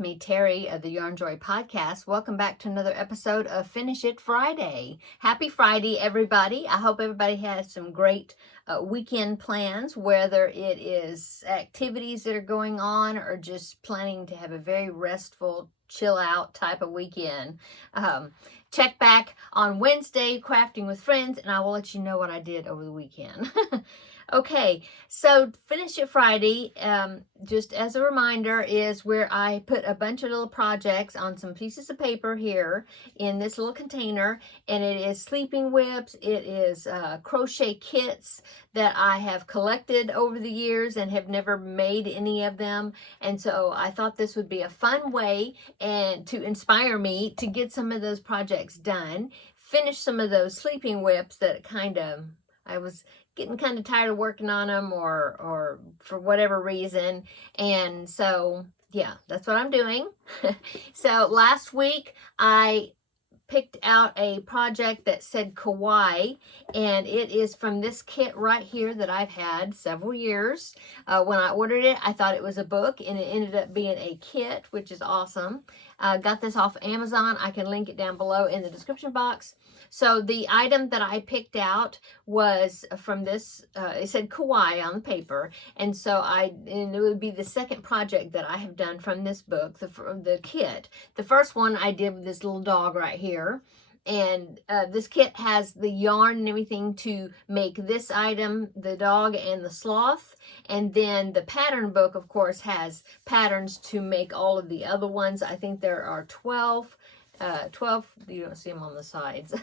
me, Terri of the Yarn Joy podcast. Welcome back to another episode of Finish It Friday. Happy Friday, everybody. I hope everybody has some great weekend plans, whether it is activities that are going on or just planning to have a very restful, chill out type of weekend. Check back on Wednesday, Crafting with Friends, and I will let you know what I did over the weekend. Okay, so Finish It Friday, just as a reminder, is where I put a bunch of little projects on some pieces of paper here in this little container, and it is sleeping whips, it is crochet kits that I have collected over the years and have never made any of them, and so I thought this would be a fun way and to inspire me to get some of those projects done, finish some of those sleeping whips that I was getting kind of tired of working on them or for whatever reason. And so, yeah, that's what I'm doing. So last week I picked out a project that said kawaii, and it is from this kit right here that I've had several years. When I ordered it, I thought it was a book, and it ended up being a kit, which is awesome. Got this off Amazon. I can link it down below in the description box. So the item that I picked out was from this, it said kawaii on the paper, and so and it would be the second project that I have done from this book, the kit. The first one I did with this little dog right here, and this kit has the yarn and everything to make this item, the dog and the sloth, and then the pattern book, of course, has patterns to make all of the other ones. I think there are 12, you don't see them on the sides,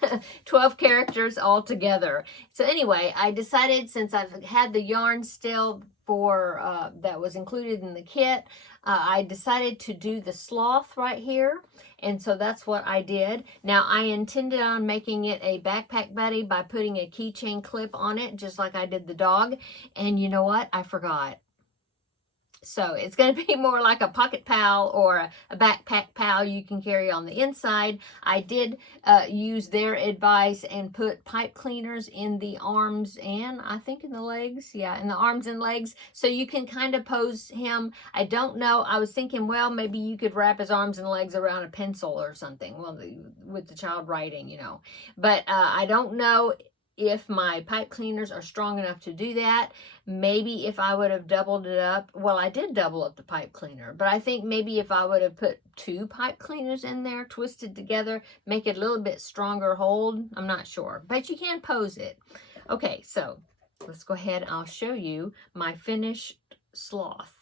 12 characters all together. So anyway, I decided, since I've had the yarn still for that was included in the kit, I decided to do the sloth right here, and so that's what I did. Now I intended on making it a backpack buddy by putting a keychain clip on it, just like I did the dog, and you know what, I forgot. So it's going to be more like a pocket pal or a backpack pal you can carry on the inside. I did use their advice and put pipe cleaners in the arms and I think in the legs. Yeah, in the arms and legs. So you can kind of pose him. I don't know. I was thinking, well, maybe you could wrap his arms and legs around a pencil or something. Well, with the child writing, you know. But I don't know if my pipe cleaners are strong enough to do that. Maybe if I would have doubled it up, well, I did double up the pipe cleaner, but I think maybe if I would have put 2 pipe cleaners in there, twisted together, make it a little bit stronger hold, I'm not sure, but you can pose it. Okay, so let's go ahead and I'll show you my finished sloth.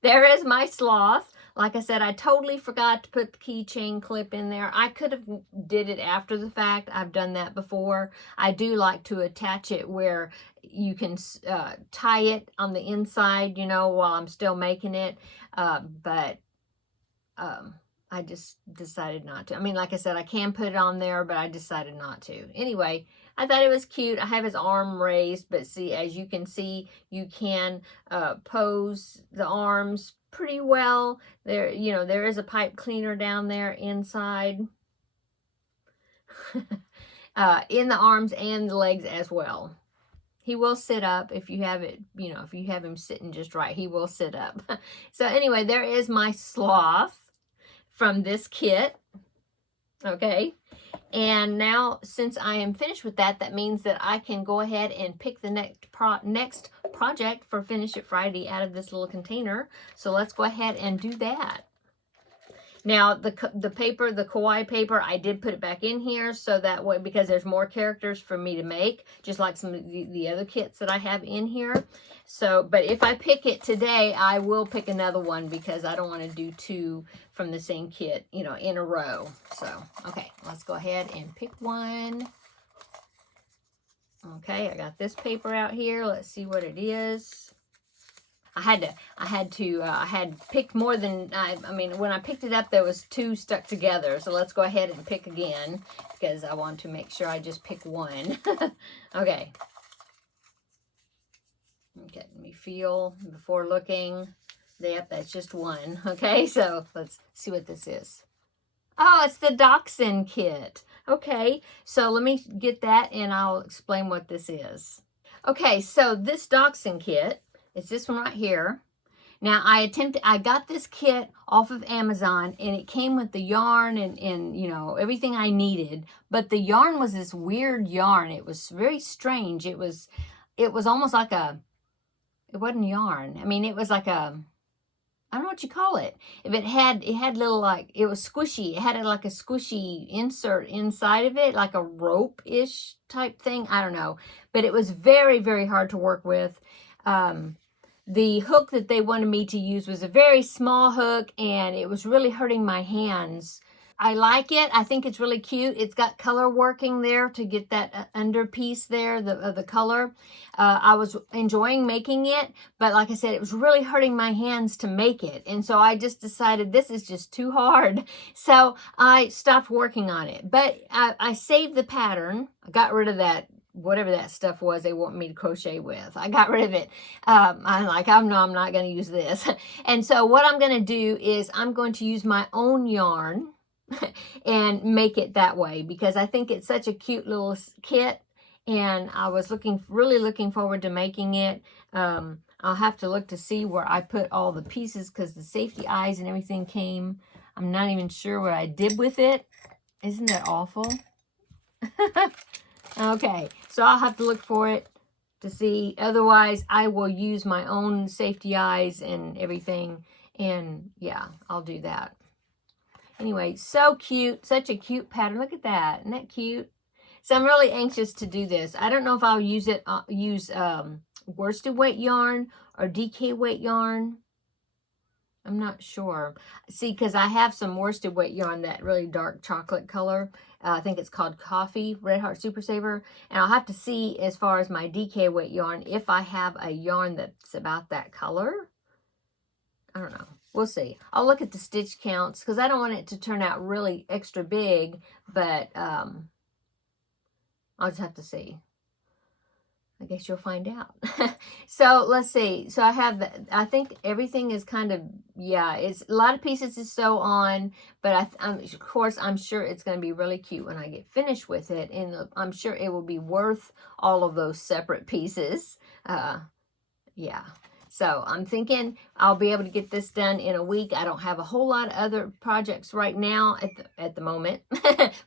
There is my sloth. Like I said, I totally forgot to put the keychain clip in there. I could have did it after the fact. I've done that before. I do like to attach it where you can tie it on the inside, you know, while I'm still making it. But I just decided not to. I mean, like I said, I can put it on there, but I decided not to. Anyway, I thought it was cute. I have his arm raised, but see, as you can see, you can pose the arms pretty well. There, you know, there is a pipe cleaner down there inside. In the arms and the legs as well. He will sit up if you have it, you know, if you have him sitting just right, he will sit up. So anyway, there is my sloth from this kit. Okay. And now, since I am finished with that, that means that I can go ahead and pick the next project for Finish It Friday out of this little container. So let's go ahead and do that. Now, the paper, the kawaii paper, I did put it back in here so that way, because there's more characters for me to make, just like some of the other kits that I have in here. So, but if I pick it today, I will pick another one because I don't want to do 2 from the same kit, you know, in a row. So, okay, let's go ahead and pick one. Okay, I got this paper out here. Let's see what it is. I had picked more than, I mean, when I picked it up, there was 2 stuck together. So let's go ahead and pick again because I want to make sure I just pick one. Okay. Okay, let me feel before looking. Yep, that's just one. Okay, so let's see what this is. Oh, it's the Dachsund kit. Okay, so let me get that and I'll explain what this is. Okay, so this Dachsund kit, it's this one right here. Now I got this kit off of Amazon, and it came with the yarn and you know, everything I needed, but the yarn was this weird yarn. It was very strange. It was almost like it wasn't yarn. I mean, it was like I don't know what you call it. If it had little, like, it was squishy. It had like a squishy insert inside of it, like a rope-ish type thing. I don't know. But it was very, very hard to work with. The hook that they wanted me to use was a very small hook, and it was really hurting my hands. I like it. I think it's really cute. It's got color working there to get that under piece there, the color. I was enjoying making it, but like I said, it was really hurting my hands to make it. And so I just decided this is just too hard. So I stopped working on it. But I saved the pattern. I got rid of that, whatever that stuff was they want me to crochet with. I got rid of it. I'm like, I'm not going to use this. And so what I'm going to do is I'm going to use my own yarn and make it that way, because I think it's such a cute little kit, and I was really looking forward to making it. I'll have to look to see where I put all the pieces, because the safety eyes and everything came. I'm not even sure what I did with it. Isn't that awful? Okay, so I'll have to look for it to see. Otherwise, I will use my own safety eyes and everything, and yeah, I'll do that. Anyway, so cute. Such a cute pattern. Look at that. Isn't that cute? So I'm really anxious to do this. I don't know if I'll use worsted weight yarn or DK weight yarn. I'm not sure. See, because I have some worsted weight yarn, that really dark chocolate color. I think it's called Coffee, Red Heart Super Saver. And I'll have to see, as far as my DK weight yarn, if I have a yarn that's about that color. I don't know. We'll see. I'll look at the stitch counts, because I don't want it to turn out really extra big, but I'll just have to see. I guess you'll find out. So let's see. So I think everything is kind of, yeah, it's a lot of pieces to sew on, but of course, I'm sure it's going to be really cute when I get finished with it, and I'm sure it will be worth all of those separate pieces. Yeah. So I'm thinking I'll be able to get this done in a week. I don't have a whole lot of other projects right now at the moment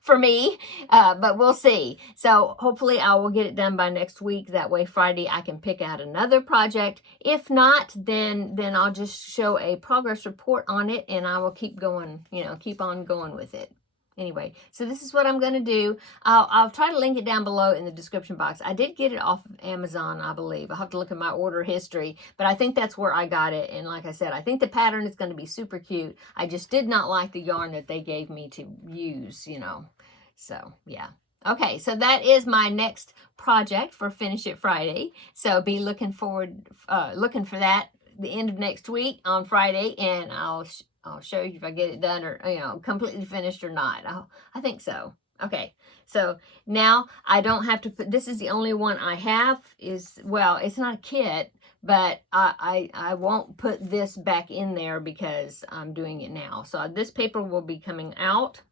for me, but we'll see. So hopefully I will get it done by next week. That way Friday I can pick out another project. If not, then I'll just show a progress report on it, and I will keep going, keep on going with it. Anyway, so this is what I'm going to do. I'll try to link it down below in the description box. I did get it off of Amazon, I believe. I'll have to look at my order history, but I think that's where I got it. And like I said, I think the pattern is going to be super cute. I just did not like the yarn that they gave me to use, So, yeah. Okay, so that is my next project for Finish It Friday. So be looking for that the end of next week on Friday, and I'll show you if I get it done or, completely finished or not. I think so. Okay, so now I don't have to put, this is the only one I have well, it's not a kit, but I won't put this back in there because I'm doing it now. So this paper will be coming out.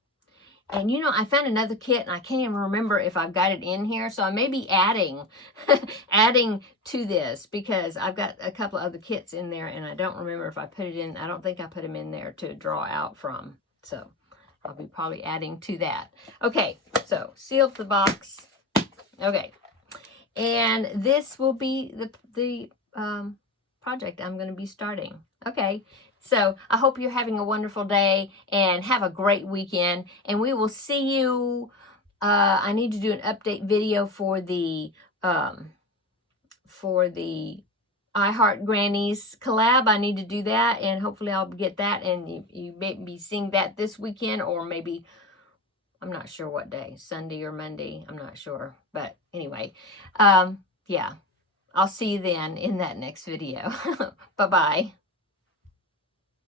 And I found another kit, and I can't even remember if I've got it in here. So I may be adding to this, because I've got a couple of other kits in there, and I don't remember if I put it in. I don't think I put them in there to draw out from. So I'll be probably adding to that. Okay, so seal up the box. Okay, and this will be the project I'm going to be starting. Okay. So I hope you're having a wonderful day, and have a great weekend. And we will see you. I need to do an update video for the I Heart Grannies collab. I need to do that, and hopefully I'll get that, and you may be seeing that this weekend, or maybe, I'm not sure what day, Sunday or Monday. I'm not sure. But anyway, yeah, I'll see you then in that next video. Bye-bye.